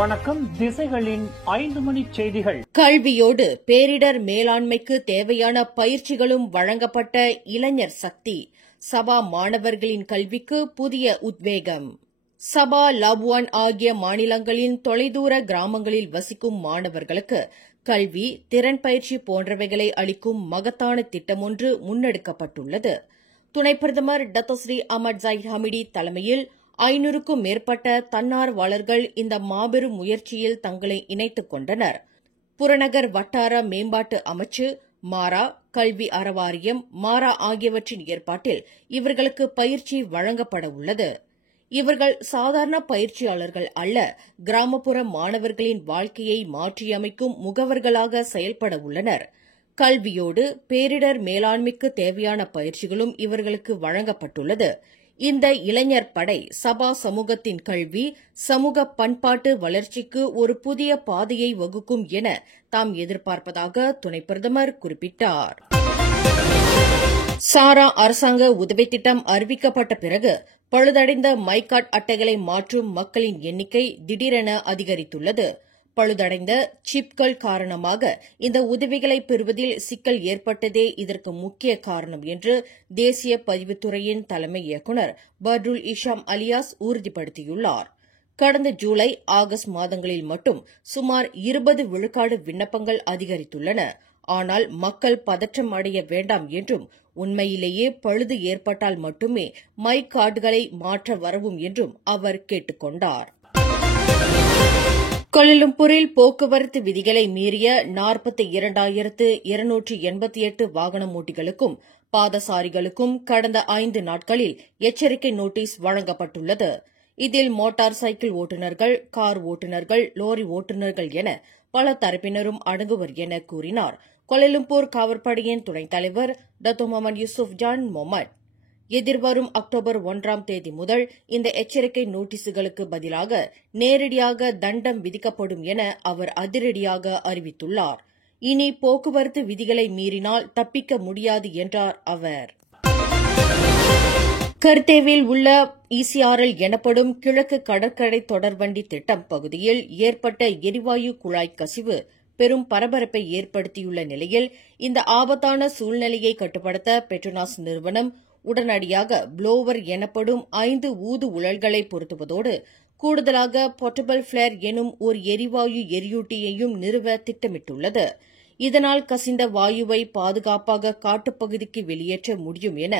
வணக்கம். திசைகளின் 5 மணி செய்திகள். கல்வியோடு பேரிடர் மேலாண்மைக்கு தேவையான பயிற்சிகளும் வழங்கப்பட்ட இளைஞர் சக்தி. சபா மாணவர்களின் கல்விக்கு புதிய உத்வேகம். சபா, லபுவான் ஆகிய மாநிலங்களின் தொலைதூர கிராமங்களில் வசிக்கும் மாணவர்களுக்கு கல்வி, திறன் பயிற்சி போன்றவைகளை அளிக்கும் மகத்தான திட்டம் ஒன்று முன்னெடுக்கப்பட்டுள்ளது. துணை பிரதமர் டத்தோஸ்ரீ அஹமட் ஜாஹிர் ஹமிடி தலைமையில் 500க்கும் மேற்பட்ட தன்னார்வலர்கள் இந்த மாபெரும் முயற்சியில் தங்களை இணைத்துக் கொண்டனர். புறநகர் வட்டார மேம்பாட்டு அமைச்சு, மாரா, கல்வி அறவாரியம், மாரா ஆகியவற்றின் ஏற்பாட்டில் இவர்களுக்கு பயிற்சி வழங்கப்பட உள்ளது. இவர்கள் சாதாரண பயிற்சியாளர்கள் அல்ல, கிராமப்புற மாணவர்களின் வாழ்க்கையை மாற்றியமைக்கும் முகவர்களாக செயல்பட உள்ளனர். கல்வியோடு பேரிடர் மேலாண்மைக்கு தேவையான பயிற்சிகளும் இவர்களுக்கு வழங்கப்பட்டுள்ளது. இந்த இளைஞர் படை சபா சமூகத்தின் கல்வி, சமூக பண்பாட்டு வளர்ச்சிக்கு ஒரு புதிய பாதையை வகுக்கும் என தாம் எதிர்பார்ப்பதாக துணை பிரதமர் குறிப்பிட்டார். சாரா அரசாங்க உதவித் திட்டம் அறிவிக்கப்பட்ட பிறகு பழுதடைந்த மைகார்டு அட்டைகளை மாற்றும் மக்களின் எண்ணிக்கை திடீரென அதிகரித்துள்ளது. பழுதடைந்த சிப்கள் காரணமாக இந்த உதவிகளை பெறுவதில் சிக்கல் ஏற்பட்டதே இதற்கு முக்கிய காரணம் என்று தேசிய பதிவுத்துறையின் தலைமை இயக்குநர் பர்ருல் இஷாம் அலியாஸ் உறுதிப்படுத்தியுள்ளார். கடந்த ஜூலை, ஆகஸ்ட் மாதங்களில் மட்டும் சுமார் 20 விழுக்காடு விண்ணப்பங்கள் அதிகரித்துள்ளன. ஆனால் மக்கள் பதற்றம் அடைய வேண்டாம் என்றும், உண்மையிலேயே பழுது ஏற்பட்டால் மட்டுமே மை கார்டுகளை மாற்ற வரவும் என்றும் அவர் கேட்டுக் கொண்டார். கோலாலம்பூரில் போக்குவரத்து விதிகளை மீறிய 42,288 வாகன ஓட்டிகளுக்கும் பாதசாரிகளுக்கும் கடந்த 5 நாட்களில் எச்சரிக்கை நோட்டீஸ் வழங்கப்பட்டுள்ளது. இதில் மோட்டார் சைக்கிள் ஓட்டுநர்கள், கார் ஓட்டுநர்கள், லோரி ஓட்டுநர்கள் என பல தரப்பினரும் அடங்குவர் என கூறினார் கோலாலம்பூர் காவற்படையின் துணைத் தலைவர் டத்தோ முகமது யூசுப் ஜான் முகமது. எதிர்வரும் அக்டோபர் 1ஆம் தேதி முதல் இந்த எச்சரிக்கை நோட்டீஸுகளுக்கு பதிலாக நேரடியாக தண்டம் விதிக்கப்படும் என அவர் அதிரடியாக அறிவித்துள்ளார். இனி போக்குவரத்து விதிகளை மீறினால் தப்பிக்க முடியாது என்றார் அவர். கர்த்தேவில் உள்ள ECRL எனப்படும் கிழக்கு கடற்கரை தொடர்வண்டி திட்டம் பகுதியில் ஏற்பட்ட எரிவாயு குழாய் கசிவு பெரும் பரபரப்பை ஏற்படுத்தியுள்ள நிலையில் இந்த ஆபத்தான சூழ்நிலையை கட்டுப்படுத்த பெட்ரோனாஸ் நிறுவனம் உடனடியாக ப்ளோவர் எனப்படும் 5 ஊது உழல்களை பொருத்துவதோடு கூடுதலாக போர்ட்டபிள் ஃபிளேர் எனும் ஒரு எரிவாயு எரியூட்டியையும் நிறுவ திட்டமிட்டுள்ளது. இதனால் கசிந்த வாயுவை பாதுகாப்பாக காட்டுப்பகுதிக்கு வெளியேற்ற முடியும் என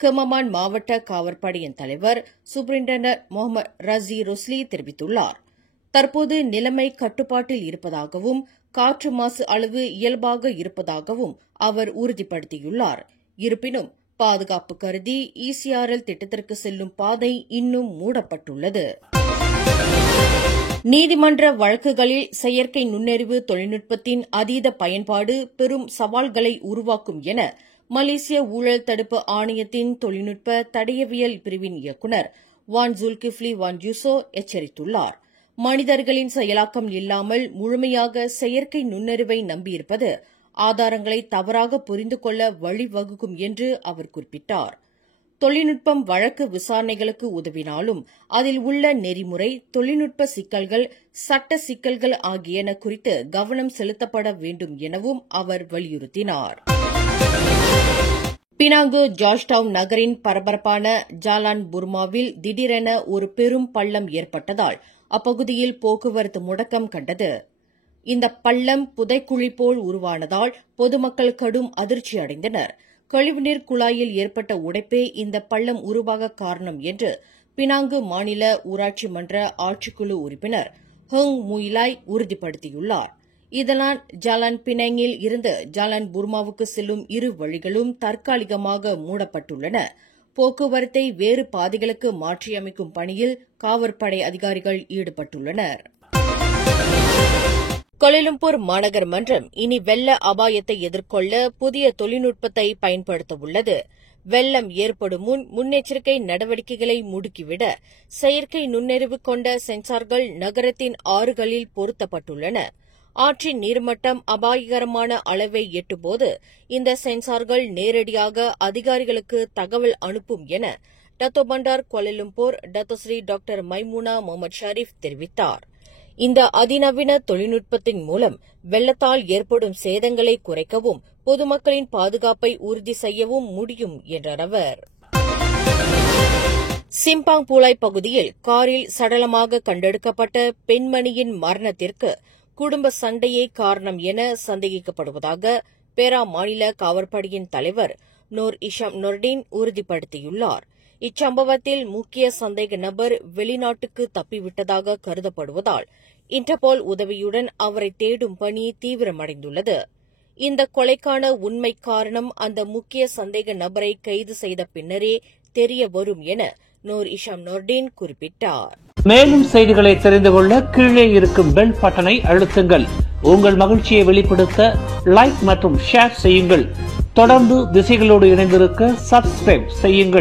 கெமமான் மாவட்ட காவற்படையின் தலைவர் சூப்பரிண்டென்டன்ட் முகமது ரஸி ரொஸ்லி தெரிவித்துள்ளார். தற்போது நிலைமை கட்டுப்பாட்டில் இருப்பதாகவும், காற்று மாசு அளவு இயல்பாக இருப்பதாகவும் அவர் உறுதிப்படுத்தியுள்ளார். இருப்பினும் பாதுகாப்பு கருதி ECRL திட்டத்திற்கு செல்லும் பாதை இன்னும் மூடப்பட்டுள்ளது. நீதிமன்ற வழக்குகளில் செயற்கை நுண்ணறிவு தொழில்நுட்பத்தின் அதீத பயன்பாடு பெரும் சவால்களை உருவாக்கும் என மலேசிய ஊழல் தடுப்பு ஆணையத்தின் தொழில்நுட்ப தடயவியல் பிரிவின் இயக்குநர் வான் ஜுல்கிஃப்லி வான் யூசோ எச்சரித்துள்ளார். மனிதர்களின் செயலாக்கம் இல்லாமல் முழுமையாக செயற்கை நுண்ணறிவை நம்பியிருப்பது ஆதாரங்களை தவறாக புரிந்து கொள்ள வழிவகுக்கும் என்று அவர் குறிப்பிட்டார். தொழில்நுட்பம் வழக்கு விசாரணைகளுக்கு உதவினாலும் அதில் உள்ள நெறிமுறை, தொழில்நுட்ப சிக்கல்கள், சட்ட சிக்கல்கள் ஆகியன குறித்து கவனம் செலுத்தப்பட வேண்டும் எனவும் அவர் வலியுறுத்தினார். பினாங்கு ஜார்ஜ்டவுன் நகரின் பரபரப்பான ஜாலான் புர்மாவில் திடீரென ஒரு பெரும் பள்ளம் ஏற்பட்டதால் அப்பகுதியில் போக்குவரத்து முடக்கம் கண்டது. இந்த பள்ளம் புதைக்குழி போல் உருவானதால் பொதுமக்கள் கடும் அதிர்ச்சி அடைந்தனர். கழிவுநீர் குழாயில் ஏற்பட்ட உடைப்பே இந்த பள்ளம் உருவாக காரணம் என்று பினாங்கு மாநில ஊராட்சி மன்ற ஆட்சிக்குழு உறுப்பினர் ஹெங் முயிலாய் உறுதிப்படுத்தியுள்ளார். இதனால் ஜாலான் பினாங்கில் இருந்து ஜாலான் புர்மாவுக்கு செல்லும் 2 வழிகளும் தற்காலிகமாக மூடப்பட்டுள்ளன. போக்குவரத்தை வேறு பாதைகளுக்கு மாற்றியமைக்கும் பணியில் காவற்படை அதிகாரிகள் ஈடுபட்டுள்ளனர். கோலாலம்பூர் மாநகர் மன்றம் இனி வெள்ள அபாயத்தை எதிர்கொள்ள புதிய தொழில்நுட்பத்தை பயன்படுத்த உள்ளது. வெள்ளம் ஏற்படும் முன் முன்னெச்சரிக்கை நடவடிக்கைகளை முடுக்கிவிட செயற்கை நுண்ணறிவு கொண்ட சென்சார்கள் நகரத்தின் ஆறுகளில் பொருத்தப்பட்டுள்ளன. ஆற்றின் நீர்மட்டம் அபாயகரமான அளவை எட்டும்போது இந்த சென்சார்கள் நேரடியாக அதிகாரிகளுக்கு தகவல் அனுப்பும் என Dato Bandar Kuala Lumpur Dato Sri doctor Maimunah Mohamad Sharif தெரிவித்தார். இந்த அதிநவீன தொழில்நுட்பத்தின் மூலம் வெள்ளத்தால் ஏற்படும் சேதங்களை குறைக்கவும் பொதுமக்களின் பாதுகாப்பை உறுதி செய்யவும் முடியும் என்றார் அவர். சிம்பாங் பூலாய் பகுதியில் காரில் சடலமாக கண்டெடுக்கப்பட்ட பெண்மணியின் மரணத்திற்கு குடும்ப சண்டையே காரணம் என சந்தேகிக்கப்படுவதாக பேரா மாநில காவற்படையின் தலைவர் நூர் இஷாம் நொர்டின் உறுதிப்படுத்தியுள்ளார். இச்சம்பவத்தில் முக்கிய சந்தேக நபர் வெளிநாட்டுக்கு தப்பிவிட்டதாக கருதப்படுவதால் இன்டர்போல் உதவியுடன் அவரை தேடும் பணி தீவிரமடைந்துள்ளது. இந்த கொலைக்கான உண்மை காரணம் அந்த முக்கிய சந்தேக நபரை கைது செய்த பின்னரே தெரிய வரும் என நூர் இஷாம் நொர்டின் குறிப்பிட்டார். மேலும் செய்திகளை தெரிந்து கொள்ள கீழே இருக்கும் பெல் பட்டனை அழுத்துங்கள். உங்கள் மகிழ்ச்சியை வெளிப்படுத்த லைக் மற்றும் ஷேர் செய்யுங்கள். தொடர்ந்து திசைகளோடு இணைந்திருக்க சப்ஸ்கிரைப் செய்யுங்கள்.